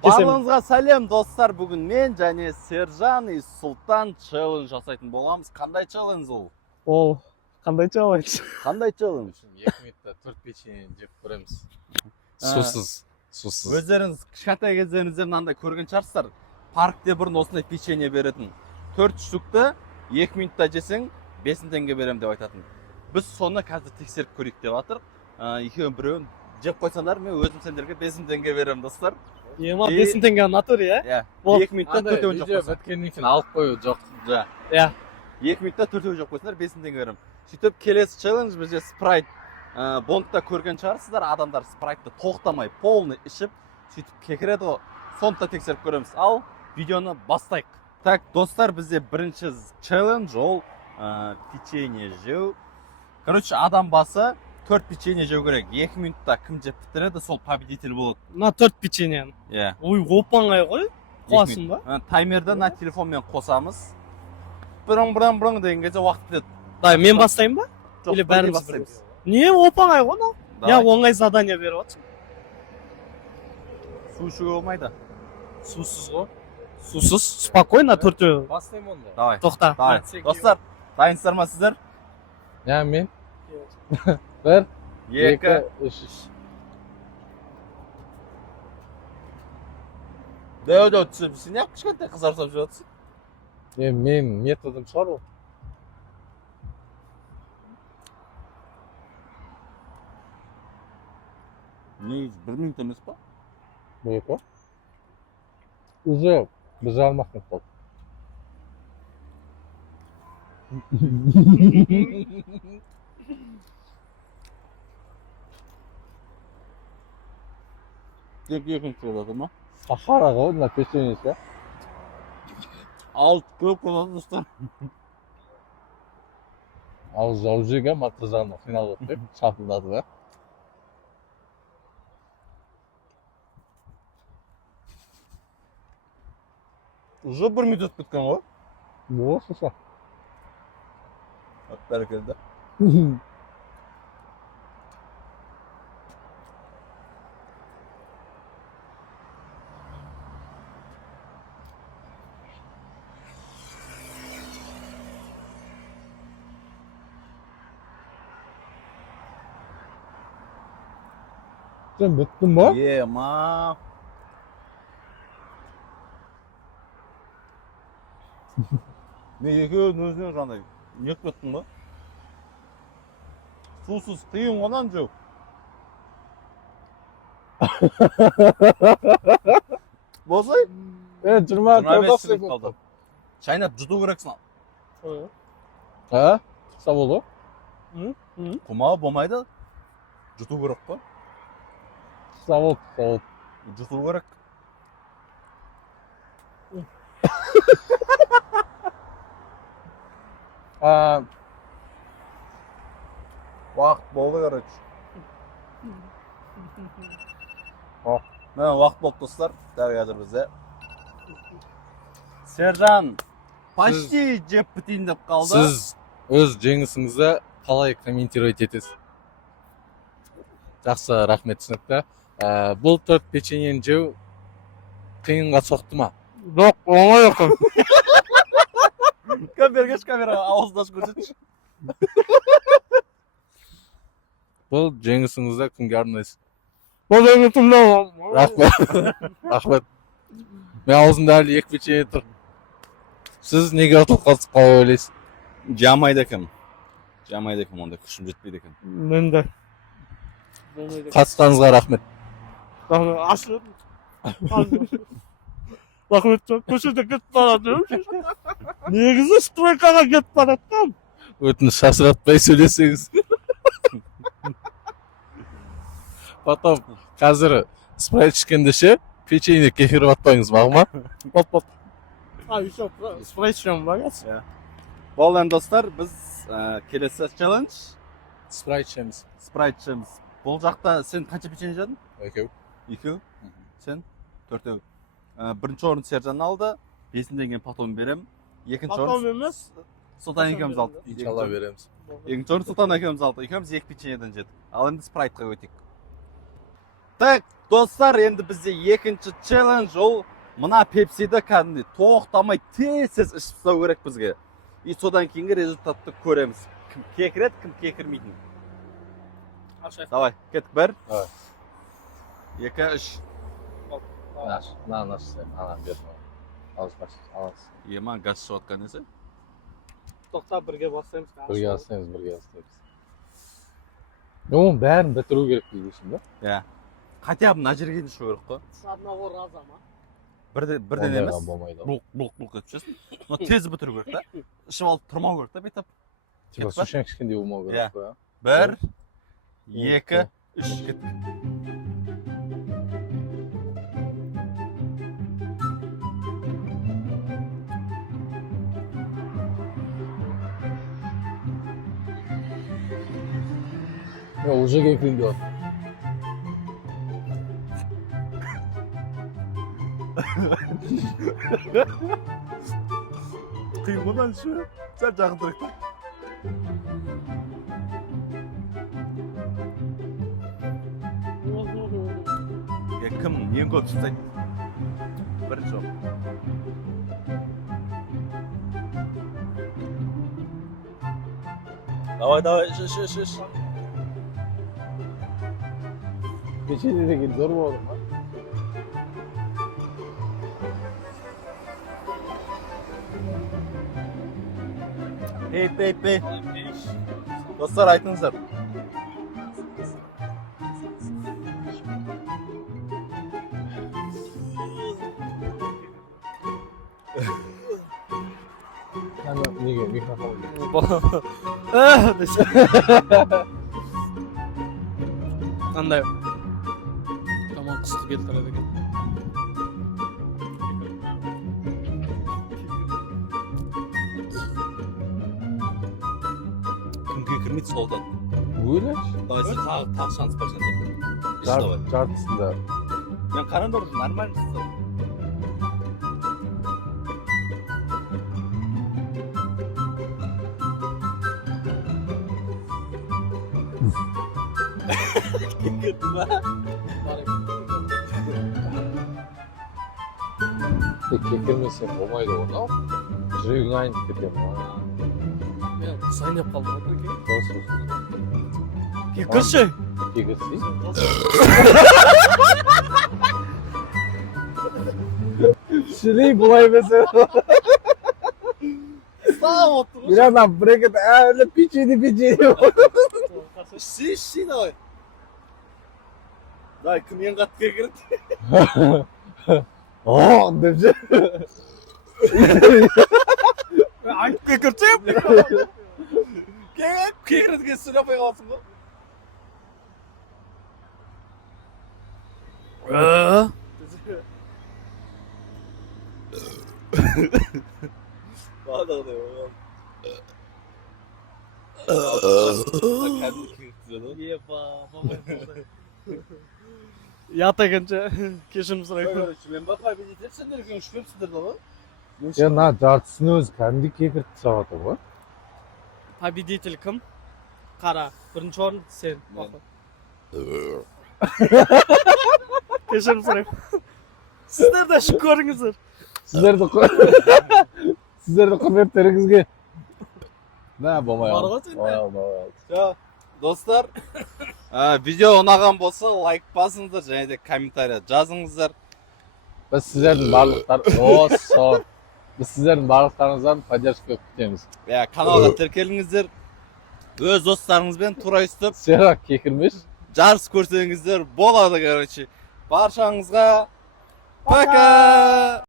Барлығыңызға сәлем достар, бүгін мен және Сержан и Султан челлендж жасайтын боламыз. Қандай челлендж ол? Ол қандай челлендж? Қандай челлендж? 2 минутта 4 печенье жеп көреміз. Сусыз. Өздеріңіз кішкентай кездеріңізде мынандай көрген шығарсыздар. Паркте бұрын осындай печенье беретін. 4 штукты 2 минутта жесең 5 теңге берем деп айтатын. Біз соны қазір тексеріп көрейік деп жатырмық. Екеуін біреуін жеп қойсаңдар, мен өзім сендерге 5 теңге берем достар. Ема 5 теңге натуре, Иә. Ол 2 минутта 4-өн жоқ қойсаң. Біткеннен кейін алып қою жоқ. Иә. 2 минутта 4-өн жоқ қойсаңдар 5 теңге берем. Сөйтіп келесі челлендж бізде спрайт. Бондта көрген шығарсыздар, адамдар спрайтты тоқтамай полный ішіп, сөйтіп кекіреді ғой. Соны да тексеріп көреміз. Ал видеоны бастайық. Так, достар, бізде бірінші челлендж ол печенье жеу. Короче, адам басы 4 печенье жеу керек. 2 минутта кім жеп бітіреді, сол победитель болады. На 4 печенье. Иә. Ой, оп-оңай ғой. Қуасың ба? Таймерді на телефонмен қосамыз. Бұрын деген кезде уақыт бітеді. Да, мен бастайын ба? Жоқ, Или бірге бәріміз бастаймыз. Не, оп-оңай ғой мынау. Давай. Я оңай задание беріп отырсың. Су ішуге болмайды. Сусыз ғой. Сусыз, спокойно төртеу. Бастаймын онда. Давай. Тоқта. Давай. Достар, дайынсыздар ма сіздер? Я мен. 1 2 3. Дәу түсіп, сен неғып кішкентай қыздар ұстап жүрсің? Мен методым шығар ол. Не, 1 минут емес па? Böyle ko. Уже biz almaktık oldu. Тек екінші болады ма? Сахара ғой, на печеньесі. Алт көп болады достар. Ал жау жеген матызаны қиналып деп шапылдады да. Уже 1 минут өтіп кеткен ғой. Осы са. Бәрекелді. Sen bittің ба? Ема. Мен екеуінің өзінен жаңағыдай нетіп кеттім ба? Сусыз қиын ғонан жоқ. Болсай? 25 секунд қалды. Шайнап жұту керексің. Ha? Kısa bolu. Құмағы болмайды. Жұту керек па? Kısa bol, kısa bol. Жұту керек. Уақыт болды, короче. Міне уақыт болды достар. Дәл қазір бізде. Сержан, почти жеп бітейін деп қалды. Siz өз жеңісіңізді қалай комментировать етесіз? Жақсы, рахмет, түсінікті. Бұл 4 печеньені жеу қиынға соқты ма? Жоқ, оңай екен. Бергеш камераға ауызды ашып көрсетші. Бұл жеңісіңізді кімге арнайсыз? Бұл жеңісімді Рахмет. Рахмет. Мен аузымда әлі 2 печенье тұр. Сіз неге ұтылып қалдыңыз, қалай ойлайсыз? Жамайды екен. Жамайды екен, онда күшім жетпейді екен. Мен де. Қатысқаныңызға рахмет. Ашып. Рахмет, көшеде кетіп барады. Негізі стройкаға кетіп барады. Өтініш шашыратпай сөйлесеңіз. Потом қазір спрайт ішкенде ше, печенье кефир батпаңыз бағыма. Бап. Еще спрайт ішемін ба? Бол енді достар, біз келесі челлендж. Спрайт ішеміз. Спрайт ішеміз. Бұл жақта сен қанша печенье жедің? Екеу. Сен? 4. Бірінші орын Сержан алды. 5 теңгені потом берем. Екінші Потом орын емес. Сұлтан екеуміз алдық. Иншалла береміз. Екінші орын Сұлтан екеуміз алдық. Екеуміз 2 печеньеден жедік. Ал енді спрайтқа өтейік. Так, Dostlar, endi bizde ikinci challenge ol. Mına Pepsi'de kәдімгідей тоқтамай тез ішіп тастау керек бізге. И содан кейінгі результатты көреміз. Кім кекіреді, кім кекірмейтін. Давай, кеттік. 1, Давай. 2, 3. Наш sen, anam berme. Alış. Ема газ шығып жатқан есі. Тоқтап бірге бастаймыз. Бірге бастаймыз. Оның бәрін бітіру керек дейсің ба? Иә. Хотя бы мына жерге шығу керек қой. С одного раза ма? Бірден емес. Болмайды. Бұлқ етіп жүрсің. Но тез бітіру керек та. Ішіп алып тұрмау керек та бейтап. Типа сушен кішкенде болмау керек қой. 1, 2, 3 кеттік. Ya уже кекірінде бар. Қиылмадан шу. Сәл жағын тұрық та. Кім ең көп тұтайды? Бір жоқ. Давай, іш. Печенье деген зор болды ма? Ей. Достар, айтыңыздар. Неге микрофон? Қандай? Тамам қысқы келтіреді екен. Кімге кірмейді солдан. Ойлашы. Давай, сен тағы шанс бар сенде. Іш давай. Жартысында. Мен қараңда уже нормально істедім. Кекірмесең болмайды ғой, ау? Жүрегің айнып кетемін. Мен құсайын деп қалдым ғой екен. Кекірші. Кекірші. Кекірсей? Шілей бұлай бесе. Сау отты ғой. Bir adam bırakıp öyle piçini. Іші давай. Давай, кім ең қатты кекірді? Ooo депші. Айтып кекірсем. Кекірдіге сөйлеп қаласың ғой. Bağdağıдай оған. Ят екенше кешірім сұраймын. Мен ба победитель сендер екен үшпепсіңдер да ғой? Ya na жартысының өзі кәдімгі кекіріп тастап жатыр ғой. Победитель кім? Қара. Бірінші орын сен. Кешірім сұраймын. Сіздер де шық көріңіздер. Сіздерді құрметтеріңізге. Да, болмай Бар алды. ғой сенде? Достар, видео ұнаған болса лайк басыңыздар және де комментария жазыңыздар. Biz sizlerden барлықтарыңыздан поддержка күтеміз. Каналға тіркеліңіздер. Өз достарыңызбен тура үстіп Сырақ кекірмеш. жарыс көрсеңіздер болады, короче. Баршаңызға пока!